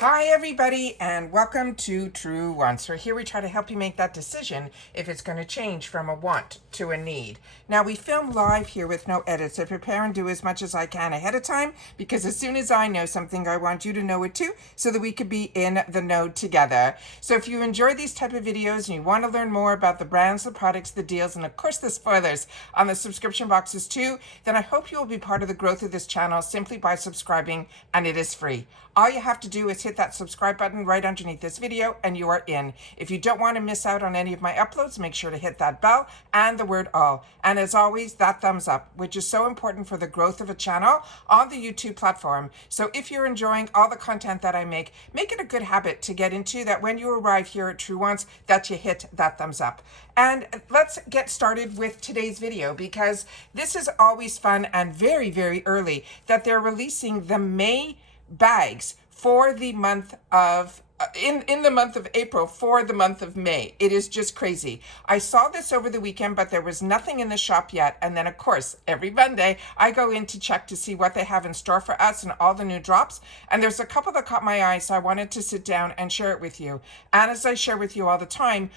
Hi everybody and welcome to Truewants. So here we try to help you make that decision if it's going to change from a want to a need. Now we film live here with no edits. I prepare and do as much as I can ahead of time because as soon as I know something I want you to know it too so that we could be in the know together. So if you enjoy these type of videos and you want to learn more about the brands, the products, the deals, and of course the spoilers on the subscription boxes too, then I hope you will be part of the growth of this channel simply by subscribing, and it is free. All you have to do is hit that subscribe button right underneath this video and you are in. If you don't want to miss out on any of my uploads, make sure to hit that bell and the word all. And as always, that thumbs up, which is so important for the growth of a channel on the YouTube platform. So if you're enjoying all the content that I make it a good habit to get into that when you arrive here at Truewants that you hit that thumbs up. And let's get started with today's video because this is always fun and very, very early that they're releasing the May bags for the month of in the month of April for the month of May. It is just crazy. I saw this over the weekend, but there was nothing in the shop yet. And then of course, every Monday I go in to check to see what they have in store for us and all the new drops. And there's a couple that caught my eye, so I wanted to sit down and share it with you. And as I share with you all the time,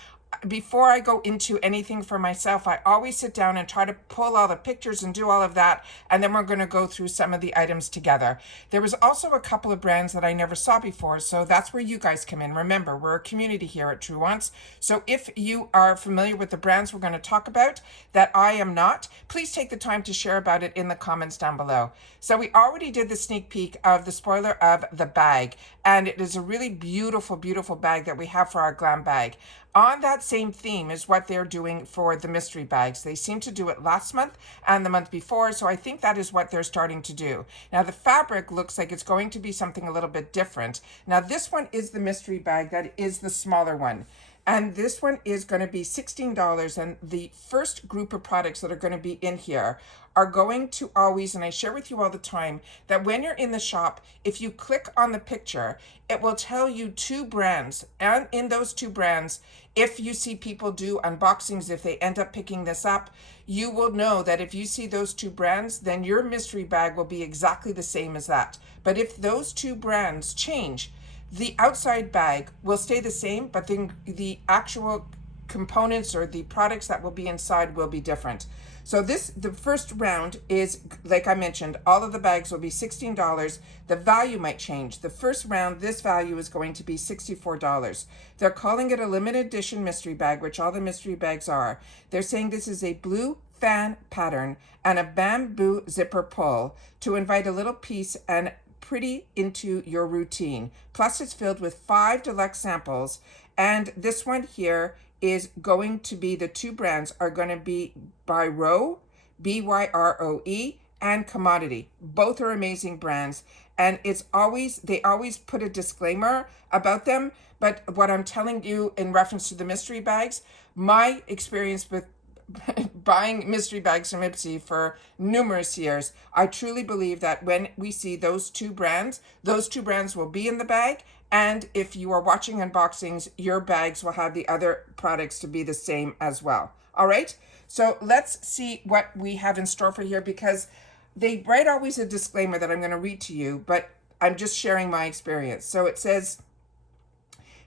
before I go into anything for myself, I always sit down and try to pull all the pictures and do all of that. And then we're going to go through some of the items together. There was also a couple of brands that I never saw before. So that's where you guys come in. Remember, we're a community here at Truewants. So if you are familiar with the brands we're going to talk about that I am not, please take the time to share about it in the comments down below. So we already did the sneak peek of the spoiler of the bag. And it is a really beautiful, beautiful bag that we have for our glam bag. On that same theme is what they're doing for the mystery bags. They seem to do it last month and the month before, so I think that is what they're starting to do. Now the fabric looks like it's going to be something a little bit different. Now this one is the mystery bag, that is the smaller one. And this one is going to be $16, and the first group of products that are going to be in here are going to always, and I share with you all the time, that when you're in the shop, if you click on the picture, it will tell you two brands, and in those two brands, if you see people do unboxings, if they end up picking this up, you will know that if you see those two brands, then your mystery bag will be exactly the same as that. But if those two brands change, the outside bag will stay the same, but then the actual components or the products that will be inside will be different. So the first round is, like I mentioned, all of the bags will be $16. The value might change. The first round, this value is going to be $64. They're calling it a limited edition mystery bag, which all the mystery bags are. They're saying this is a blue fan pattern and a bamboo zipper pull to invite a little piece and pretty into your routine. Plus it's filled with 5 deluxe samples, and this one here is going to be, the two brands are going to be by Roe, BYROE, and Commodity. Both are amazing brands, and it's always, they always put a disclaimer about them, but what I'm telling you in reference to the mystery bags, my experience with buying mystery bags from IPSY for numerous years, I truly believe that when we see those two brands will be in the bag. And if you are watching unboxings, your bags will have the other products to be the same as well. All right. So let's see what we have in store for here, because they write always a disclaimer that I'm going to read to you, but I'm just sharing my experience. So it says,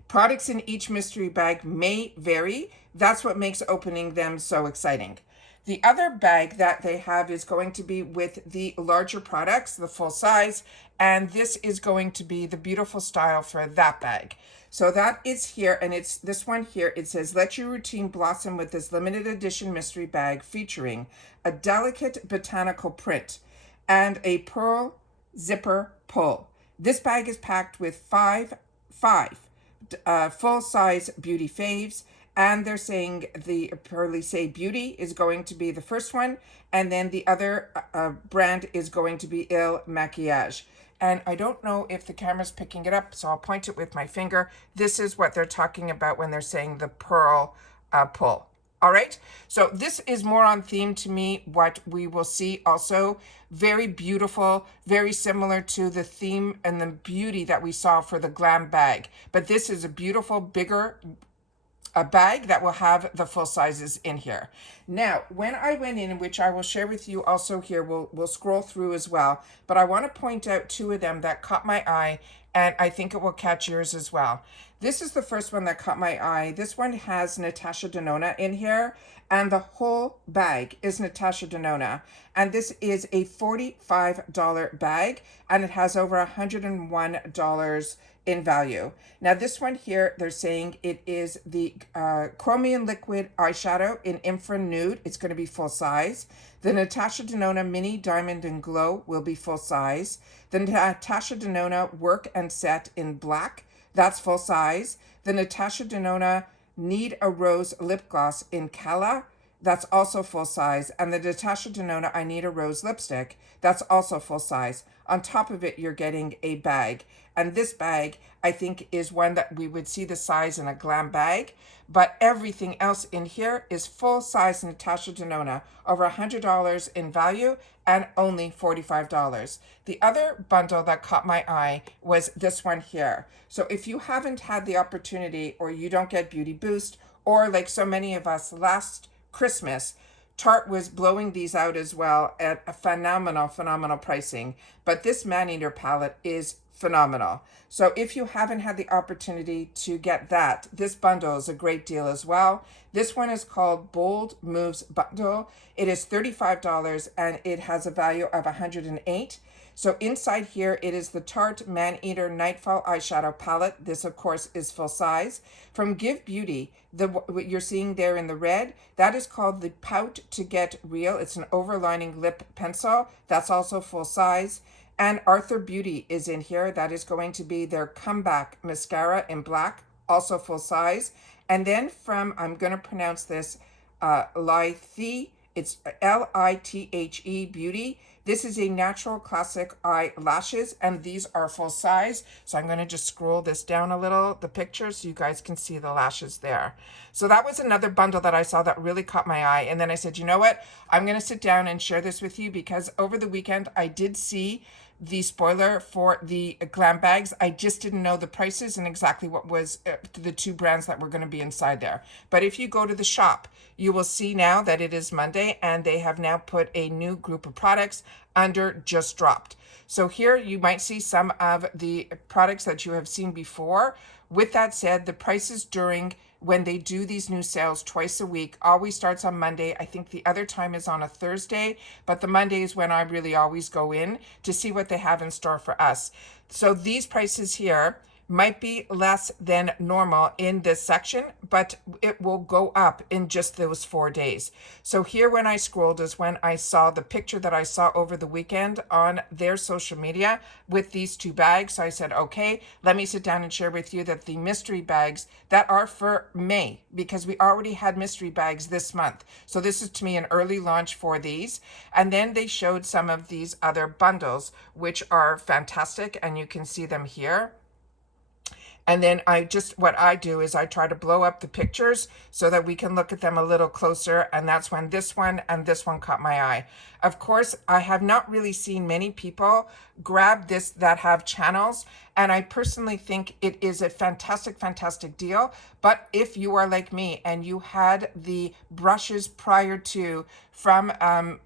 products in each mystery bag may vary. That's what makes opening them so exciting. The other bag that they have is going to be with the larger products, the full size, and this is going to be the beautiful style for that bag. So that is here, and it's this one here. It says, let your routine blossom with this limited edition mystery bag featuring a delicate botanical print and a pearl zipper pull. This bag is packed with five full-size beauty faves, and they're saying the Pearly Say Beauty is going to be the first one, and then the other brand is going to be Il Maquillage. And I don't know if the camera's picking it up, so I'll point it with my finger. This is what they're talking about when they're saying the pearl pull. All right, so this is more on theme to me, what we will see also. Very beautiful, very similar to the theme and the beauty that we saw for the glam bag. But this is a beautiful, bigger a bag that will have the full sizes in here. Now, when I went in, which I will share with you also here, we'll scroll through as well, but I want to point out two of them that caught my eye and I think it will catch yours as well. This is the first one that caught my eye. This one has Natasha Denona in here, and the whole bag is Natasha Denona. And this is a $45 bag, and it has over $101 in value. Now this one here, they're saying it is the Chromium Liquid Eyeshadow in Infra Nude. It's going to be full size. The Natasha Denona Mini Diamond and Glow will be full size. The Natasha Denona Work and Set in Black, that's full size. The Natasha Denona Need a Rose Lip Gloss in Cala, that's also full size. And the Natasha Denona I Need a Rose Lipstick, that's also full size. On top of it, you're getting a bag. And this bag, I think, is one that we would see the size in a glam bag. But everything else in here is full size Natasha Denona, over $100 in value and only $45. The other bundle that caught my eye was this one here. So if you haven't had the opportunity, or you don't get Beauty Boost, or like so many of us last Christmas, Tarte was blowing these out as well at a phenomenal pricing. But this man-eater palette is phenomenal. So if you haven't had the opportunity to get that, this bundle is a great deal as well. This one is called Bold Moves Bundle. It is $35 and it has a value of $108. So inside here, it is the Tarte Man-Eater Nightfall Eyeshadow Palette. This, of course, is full size. From Give Beauty, what you're seeing there in the red, that is called the Pout to Get Real. It's an overlining lip pencil. That's also full size. And Arthur Beauty is in here. That is going to be their Comeback Mascara in black, also full size. And then from, I'm going to pronounce this, Lithe, it's Lithe Beauty. This is a natural classic eyelashes, and these are full size. So I'm going to just scroll this down a little, the picture, so you guys can see the lashes there. So that was another bundle that I saw that really caught my eye. And then I said, you know what? I'm going to sit down and share this with you, because over the weekend I did see the spoiler for the glam bags. I just didn't know the prices and exactly what was the two brands that were going to be inside there. But if you go to the shop, you will see now that it is Monday, and they have now put a new group of products under Just Dropped. So here you might see some of the products that you have seen before. With that said, the prices during when they do these new sales twice a week always starts on Monday. I think the other time is on a Thursday, but the Monday is when I really always go in to see what they have in store for us. So these prices here might be less than normal in this section, but it will go up in just those 4 days. So here when I scrolled is when I saw the picture that I saw over the weekend on their social media with these two bags. So I said, okay, let me sit down and share with you that the mystery bags that are for May, because we already had mystery bags this month. So this is to me an early launch for these. And then they showed some of these other bundles, which are fantastic, and you can see them here. And then what I do is I try to blow up the pictures so that we can look at them a little closer. And that's when this one and this one caught my eye. Of course, I have not really seen many people grab this that have channels. And I personally think it is a fantastic deal. But if you are like me and you had the brushes prior to from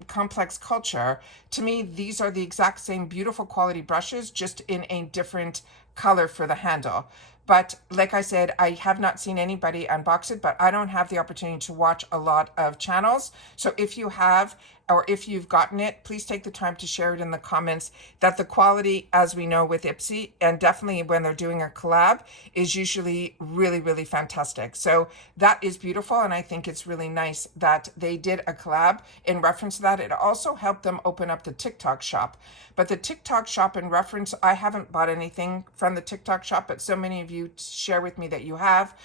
Complex Culture, to me, these are the exact same beautiful quality brushes, just in a different color for the handle. But like I said, I have not seen anybody unbox it, but I don't have the opportunity to watch a lot of channels. So if you have, or if you've gotten it, please take the time to share it in the comments. That the quality, as we know with IPSY, and definitely when they're doing a collab, is usually really fantastic. So that is beautiful, and I think it's really nice that they did a collab in reference to that. It also helped them open up the TikTok shop. But the TikTok shop in reference, I haven't bought anything from the TikTok shop, but so many of you share with me that you have.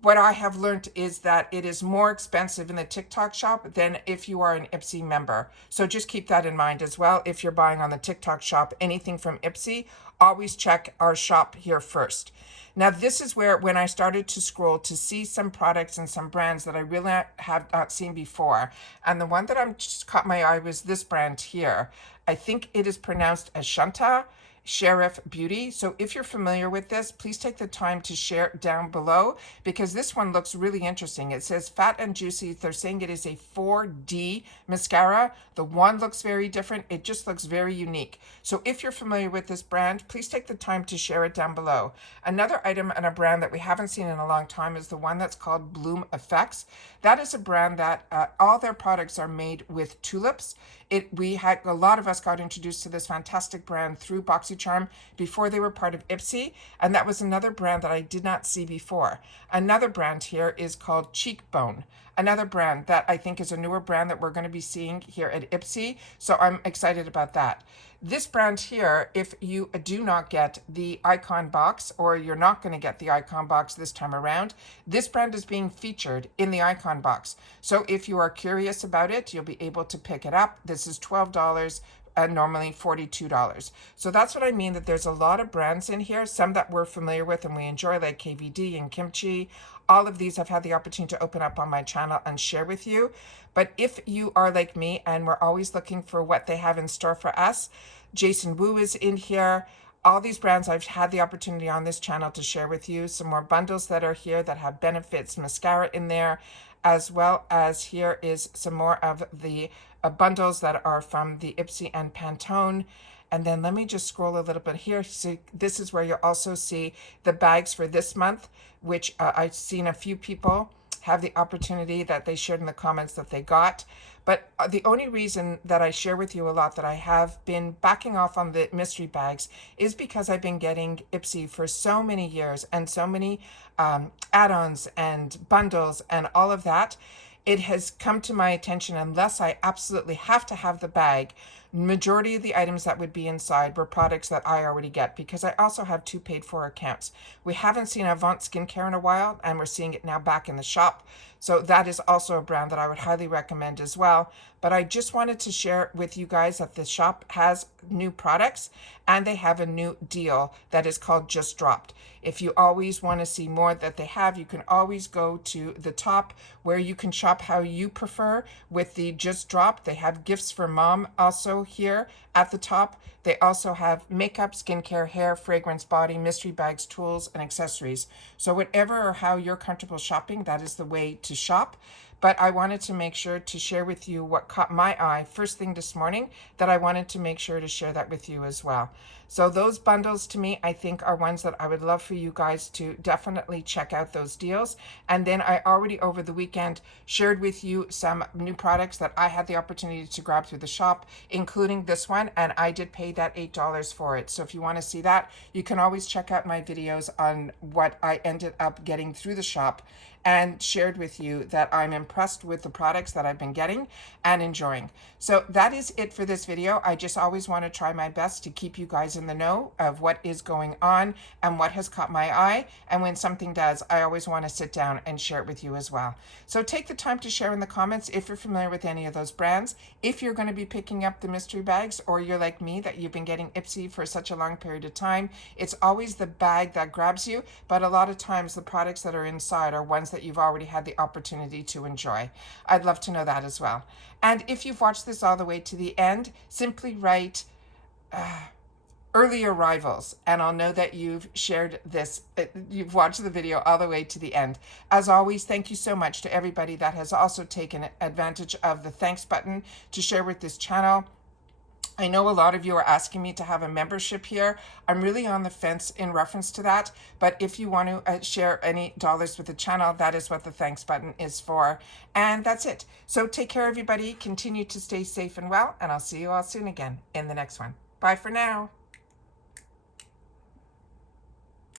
What I have learned is that it is more expensive in the TikTok shop than if you are an IPSY member. So just keep that in mind as well. If you're buying on the TikTok shop, anything from IPSY, always check our shop here first. Now, this is where, when I started to scroll to see some products and some brands that I really have not seen before, and the one that just caught my eye was this brand here. I think it is pronounced as Shanta. Sheriff Beauty. So if you're familiar with this, please take the time to share down below, because this one looks really interesting. It says Fat and Juicy. They're saying it is a 4D mascara. The one looks very different. It just looks very unique. So if you're familiar with this brand, please take the time to share it down below. Another item and a brand that we haven't seen in a long time is the one that's called Bloom Effects. That is a brand that all their products are made with tulips. A lot of us got introduced to this fantastic brand through BoxyCharm before they were part of IPSY, and that was another brand that I did not see before. Another brand here is called Cheekbone. Another brand that I think is a newer brand that we're going to be seeing here at IPSY, so I'm excited about that. This brand here, if you do not get the icon box, or you're not going to get the icon box this time around, this brand is being featured in the icon box. So if you are curious about it, you'll be able to pick it up. This is $12 and normally $42. So that's what I mean, that there's a lot of brands in here, some that we're familiar with and we enjoy, like KVD and Kimchi. All of these I've had the opportunity to open up on my channel and share with you. But if you are like me and we're always looking for what they have in store for us, Jason Wu is in here. All these brands I've had the opportunity on this channel to share with you. Some more bundles that are here that have Benefits mascara in there, as well as here is some more of the bundles that are from the IPSY and Pantone. And then let me just scroll a little bit here. So this is where you'll also see the bags for this month, which I've seen a few people have the opportunity that they shared in the comments that they got. But the only reason that I share with you a lot that I have been backing off on the mystery bags is because I've been getting IPSY for so many years and so many add-ons and bundles and all of that. It has come to my attention, unless I absolutely have to have the bag, majority of the items that would be inside were products that I already get, because I also have 2 paid for accounts. We haven't seen Avant Skincare in a while, and we're seeing it now back in the shop. So that is also a brand that I would highly recommend as well. But I just wanted to share with you guys that the shop has new products and they have a new deal that is called Just Dropped. If you always want to see more that they have, you can always go to the top where you can shop how you prefer with the Just Dropped. They have gifts for mom also here at the top. They also have makeup, skincare, hair, fragrance, body, mystery bags, tools, and accessories. So whatever or how you're comfortable shopping, that is the way to shop. But I wanted to make sure to share with you what caught my eye first thing this morning, that I wanted to make sure to share that with you as well. So those bundles to me, I think, are ones that I would love for you guys to definitely check out those deals. And then I already over the weekend shared with you some new products that I had the opportunity to grab through the shop, including this one, and I did pay that $8 for it. So if you want to see that, you can always check out my videos on what I ended up getting through the shop, and shared with you that I'm impressed with the products that I've been getting and enjoying. So that is it for this video. I just always want to try my best to keep you guys in the know of what is going on and what has caught my eye. And when something does, I always want to sit down and share it with you as well. So take the time to share in the comments if you're familiar with any of those brands, if you're going to be picking up the mystery bags, or you're like me that you've been getting IPSY for such a long period of time. It's always the bag that grabs you, but a lot of times the products that are inside are ones that you've already had the opportunity to enjoy. I'd love to know that as well. And if you've watched this all the way to the end, simply write early arrivals, and I'll know that you've shared this, you've watched the video all the way to the end. As always, thank you so much to everybody that has also taken advantage of the thanks button to share with this channel. I know a lot of you are asking me to have a membership here. I'm really on the fence in reference to that, but if you want to share any dollars with the channel, that is what the thanks button is for. And that's it. So take care, everybody. Continue to stay safe and well, and I'll see you all soon again in the next one. Bye for now.